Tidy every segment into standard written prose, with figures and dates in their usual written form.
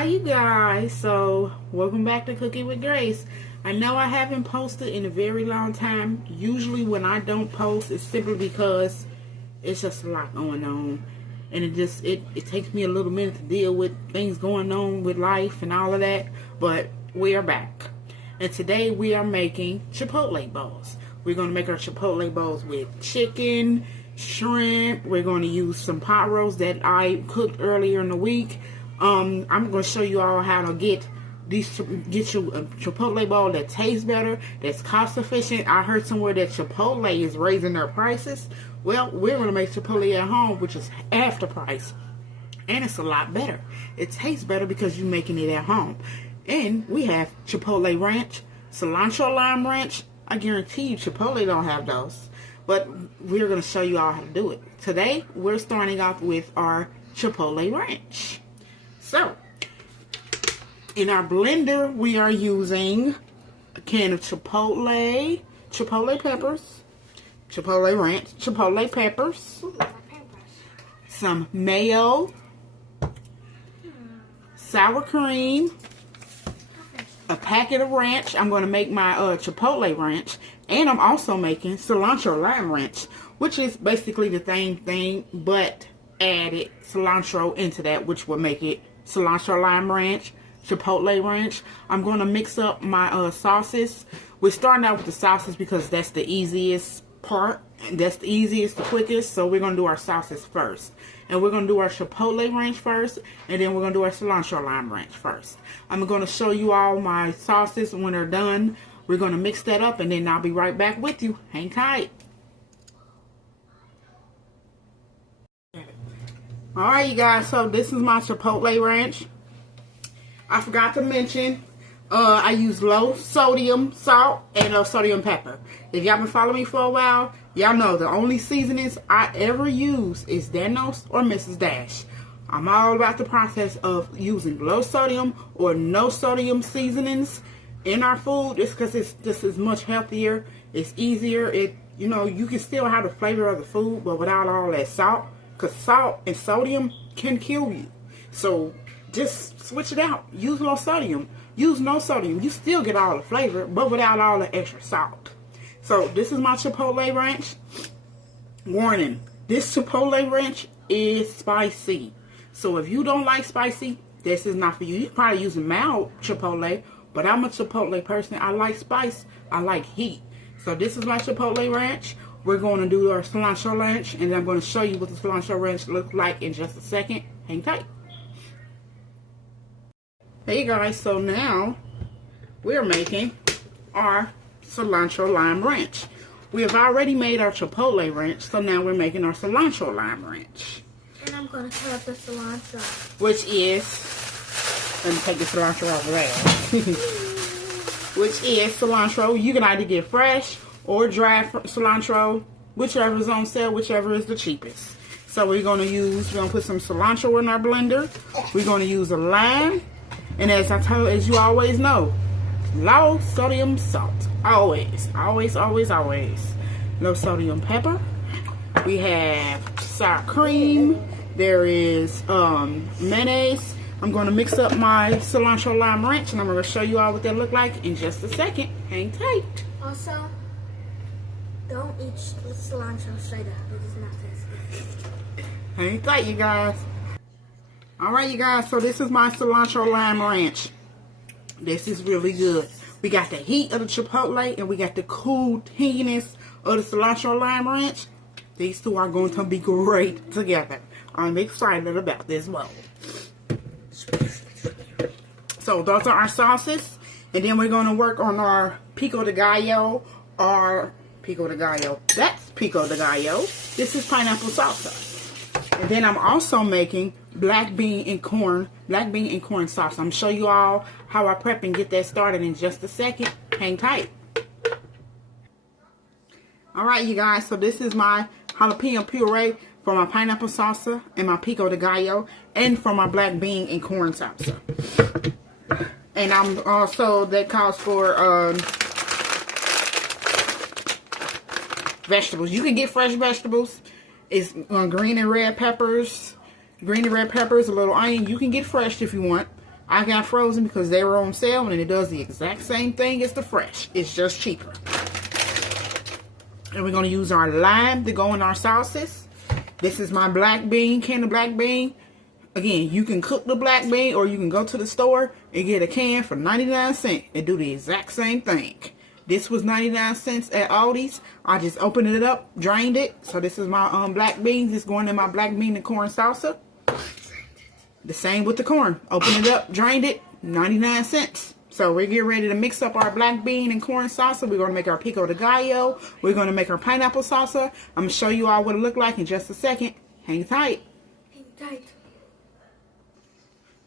Hi you guys, so welcome back to Cooking with Grace. I know I haven't posted in a very long time. Usually when I don't post, it's simply because it's just a lot going on, and it takes me a little minute to deal with things going on with life and all of that. But we are back, and today we are making Chipotle bowls. We're going to make our Chipotle bowls with chicken, shrimp. We're going to use some pot roast that I cooked earlier in the week. I'm going to show you all how to get you a Chipotle bowl that tastes better, that's cost efficient. I heard somewhere that Chipotle is raising their prices. Well, we're going to make Chipotle at home, which is half the price, and it's a lot better. It tastes better because you're making it at home. And we have Chipotle ranch, cilantro lime ranch. I guarantee you Chipotle don't have those, but we're going to show you all how to do it. Today, we're starting off with our Chipotle ranch. So, in our blender, we are using a can of Chipotle peppers, Chipotle ranch, Chipotle peppers, some mayo, sour cream, a packet of ranch. I'm going to make my Chipotle ranch, and I'm also making cilantro lime ranch, which is basically the same thing, but added cilantro into that, which will make it cilantro lime ranch, Chipotle ranch. I'm going to mix up my sauces. We're starting out with the sauces because that's the easiest part. That's the easiest, the quickest. So we're going to do our sauces first. And we're going to do our Chipotle ranch first. And then we're going to do our cilantro lime ranch first. I'm going to show you all my sauces when they're done. We're going to mix that up, and then I'll be right back with you. Hang tight. Alright you guys, so this is my Chipotle ranch. I forgot to mention, I use low sodium salt and low sodium pepper. If y'all been following me for a while, y'all know the only seasonings I ever use is Danos or Mrs. Dash. I'm all about the process of using low sodium or no sodium seasonings in our food. Just because this is much healthier, it's easier. You can still have the flavor of the food, but without all that salt. Because salt and sodium can kill you. So just switch it out. Use low sodium. Use no sodium. You still get all the flavor, but without all the extra salt. So this is my Chipotle ranch. Warning, this Chipotle ranch is spicy. So if you don't like spicy, this is not for you. You can probably use a mild Chipotle, but I'm a Chipotle person. I like spice. I like heat. So this is my Chipotle ranch. We're going to do our cilantro ranch, and I'm going to show you what the cilantro ranch looks like in just a second. Hang tight. Hey guys, so now we're making our cilantro lime ranch. We have already made our Chipotle ranch, so now we're making our cilantro lime ranch. And I'm going to cut up the cilantro. Which is, let me take the cilantro off of there. Which is cilantro. You can either get fresh or dry cilantro, whichever is on sale, whichever is the cheapest. So we're going to put some cilantro in our blender. We're going to use a lime, and as you always know, low sodium salt. Always. Low sodium pepper. We have sour cream. There is mayonnaise. I'm going to mix up my cilantro lime ranch, and I'm going to show you all what that look like in just a second. Hang tight. Also, don't eat cilantro straight up. It does not taste good. Hang tight, you guys. Alright, you guys. So this is my cilantro lime ranch. This is really good. We got the heat of the Chipotle, and we got the cool tanginess of the cilantro lime ranch. These two are going to be great together. I'm excited about this bowl. So those are our sauces. And then we're going to work on our pico de gallo, That's pico de gallo. This is pineapple salsa. And then I'm also making black bean and corn sauce. I'm going to show you all how I prep and get that started in just a second. Hang tight. Alright you guys, so this is my jalapeno puree for my pineapple salsa and my pico de gallo, and for my black bean and corn salsa. And I'm also, that calls for vegetables. You can get fresh vegetables. It's green and red peppers, a little onion. You can get fresh if you want. I got frozen because they were on sale, and it does the exact same thing as the fresh. It's just cheaper. And we're going to use our lime to go in our sauces. This is my black bean, can of black bean. Again, you can cook the black bean, or you can go to the store and get a can for 99 cents and do the exact same thing. This was 99 cents at Aldi's. I just opened it up, drained it. So this is my black beans. It's going in my black bean and corn salsa. The same with the corn. Open it up, drained it, 99 cents. So we're getting ready to mix up our black bean and corn salsa. We're going to make our pico de gallo. We're going to make our pineapple salsa. I'm going to show you all what it looked like in just a second. Hang tight. Hang tight.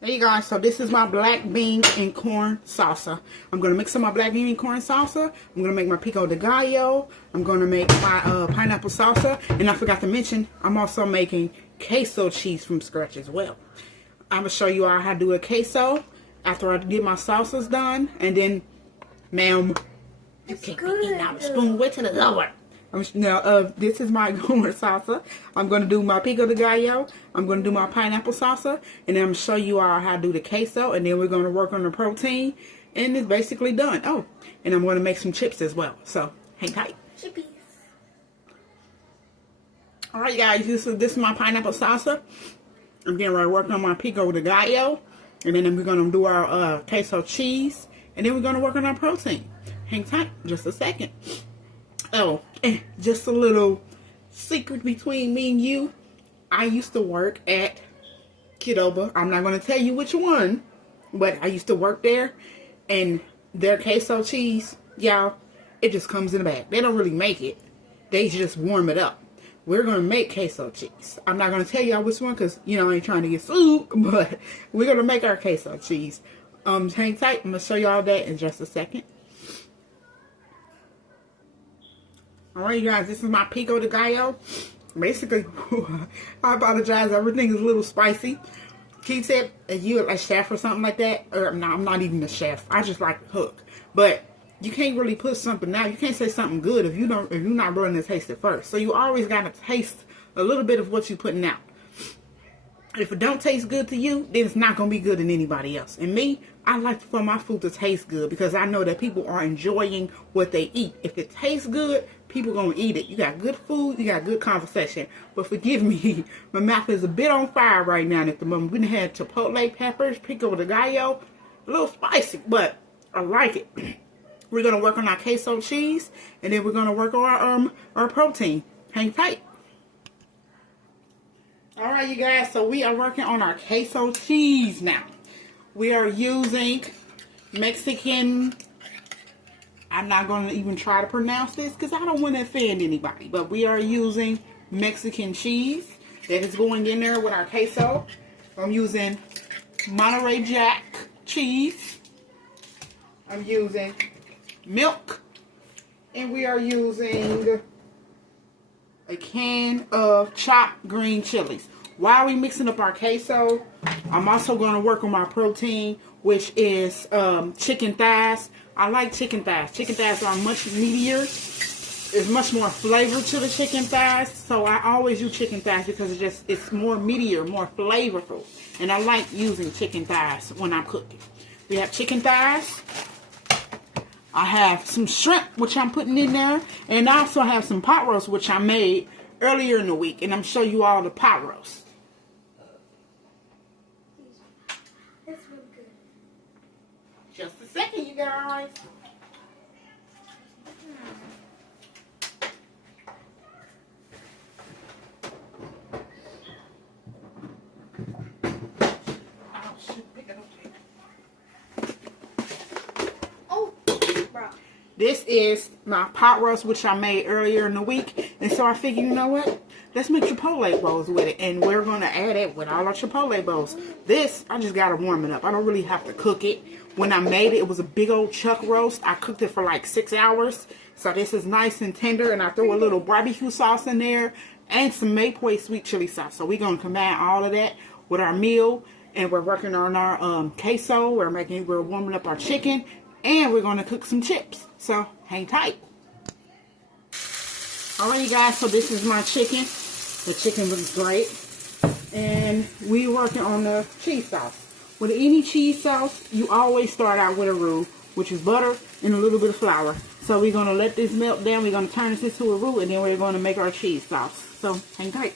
There you guys. So this is my black bean and corn salsa. I'm going to mix up my black bean and corn salsa. I'm going to make my pico de gallo. I'm going to make my pineapple salsa. And I forgot to mention, I'm also making queso cheese from scratch as well. I'm going to show you all how to do a queso after I get my salsas done. And then, ma'am, you can't be eating out of a spoon. Wait till it's over. Now, this is my corn salsa. I'm going to do my pico de gallo. I'm going to do my pineapple salsa. And then I'm going to show you all how to do the queso. And then we're going to work on the protein. And it's basically done. Oh, and I'm going to make some chips as well. So, hang tight. Chippies. Alright, guys. This is my pineapple salsa. I'm getting ready to work on my pico de gallo. And then we're going to do our queso cheese. And then we're going to work on our protein. Hang tight just a second. Oh, just a little secret between me and you. I used to work at Qdoba. I'm not going to tell you which one. But I used to work there. And their queso cheese, y'all, it just comes in a bag. They don't really make it. They just warm it up. We're going to make queso cheese. I'm not going to tell y'all which one because, you know, I ain't trying to get sued. But we're going to make our queso cheese. Hang tight. I'm going to show y'all that in just a second. Alright, you guys. This is my pico de gallo. Basically, I apologize. Everything is a little spicy. Q-tip, if you're a chef or something like that. Or, no, I'm not even a chef. I just like to cook. But you can't really put something out. You can't say something good if you're not willing to taste it first. So you always gotta taste a little bit of what you're putting out. If it don't taste good to you, then it's not gonna be good to anybody else. And me, I like for my food to taste good because I know that people are enjoying what they eat. If it tastes good, people gonna eat it. You got good food, you got good conversation. But forgive me, my mouth is a bit on fire right now at the moment. We done had chipotle peppers, pico de gallo, a little spicy, but I like it. We're going to work on our queso cheese, and then we're going to work on our protein. Hang tight. Alright, you guys, so we are working on our queso cheese now. We are using Mexican, I'm not going to even try to pronounce this because I don't want to offend anybody, but we are using Mexican cheese that is going in there with our queso. I'm using Monterey Jack cheese. I'm using milk, and we are using a can of chopped green chilies. While we mixing up our queso, I'm also going to work on my protein, which is chicken thighs. I like chicken thighs. Chicken thighs are much meatier. There's much more flavor to the chicken thighs, so I always use chicken thighs because it's more meatier, more flavorful, and I like using chicken thighs when I'm cooking. We have chicken thighs. I have some shrimp, which I'm putting in there. And I also have some pot roast, which I made earlier in the week. And I'm going to show you all the pot roast. That's really good. Just a second, you guys. Oh, shit, pick it up. This is my pot roast, which I made earlier in the week. And so I figured, you know what? Let's make Chipotle bowls with it. And we're going to add it with all our Chipotle bowls. This, I just got to warm it up. I don't really have to cook it. When I made it, it was a big old chuck roast. I cooked it for like 6 hours. So this is nice and tender. And I threw a little barbecue sauce in there and some Maypoi sweet chili sauce. So we're going to combine all of that with our meal. And we're working on our queso. We're warming up our chicken. And we're going to cook some chips. So, hang tight. Alright, you guys. So, this is my chicken. The chicken looks great. And we're working on the cheese sauce. With any cheese sauce, you always start out with a roux, which is butter and a little bit of flour. So we're going to let this melt down. We're going to turn this into a roux, and then we're going to make our cheese sauce. So hang tight.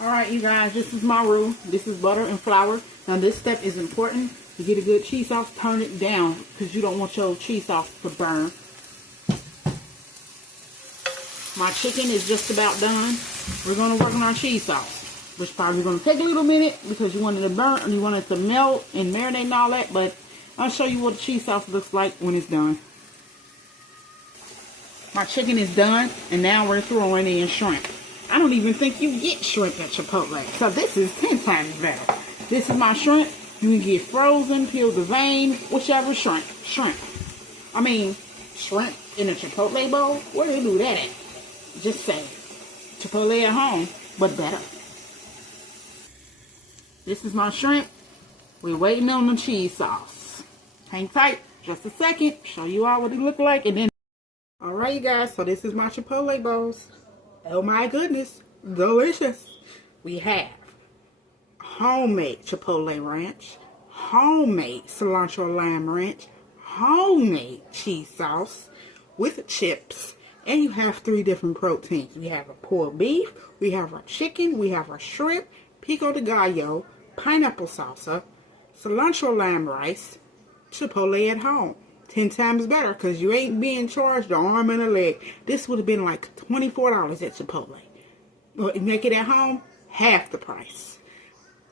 Alright, you guys, this is my roux. This is butter and flour. Now this step is important. To get a good cheese sauce, turn it down because you don't want your cheese sauce to burn. My chicken is just about done. We're going to work on our cheese sauce, which probably going to take a little minute because you want it to burn and you want it to melt and marinate and all that. But I'll show you what the cheese sauce looks like when it's done. My chicken is done, and now we're throwing in shrimp. I don't even think you get shrimp at Chipotle, so this is 10 times better. This is my shrimp. You can get frozen, peel the vein, whichever shrimp. Shrimp in a Chipotle bowl? Where do they do that at? Just say Chipotle at home, but better. This is my shrimp. We're waiting on the cheese sauce. Hang tight, just a second. Show you all what it look like, and then. Alright, you guys, so this is my Chipotle bowls. Oh my goodness, delicious. We have homemade Chipotle ranch, homemade cilantro lime ranch, homemade cheese sauce with chips, and you have 3 different proteins. We have a pulled beef, we have our chicken, we have our shrimp, pico de gallo, pineapple salsa, cilantro lime rice, Chipotle at home. 10 times better because you ain't being charged an arm and a leg. This would have been like $24 at Chipotle. But make it at home, half the price.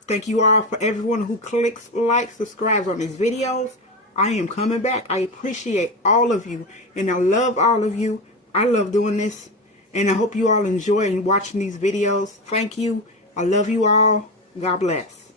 Thank you all for everyone who clicks, likes, subscribes on these videos. I am coming back. I appreciate all of you. And I love all of you. I love doing this. And I hope you all enjoy watching these videos. Thank you. I love you all. God bless.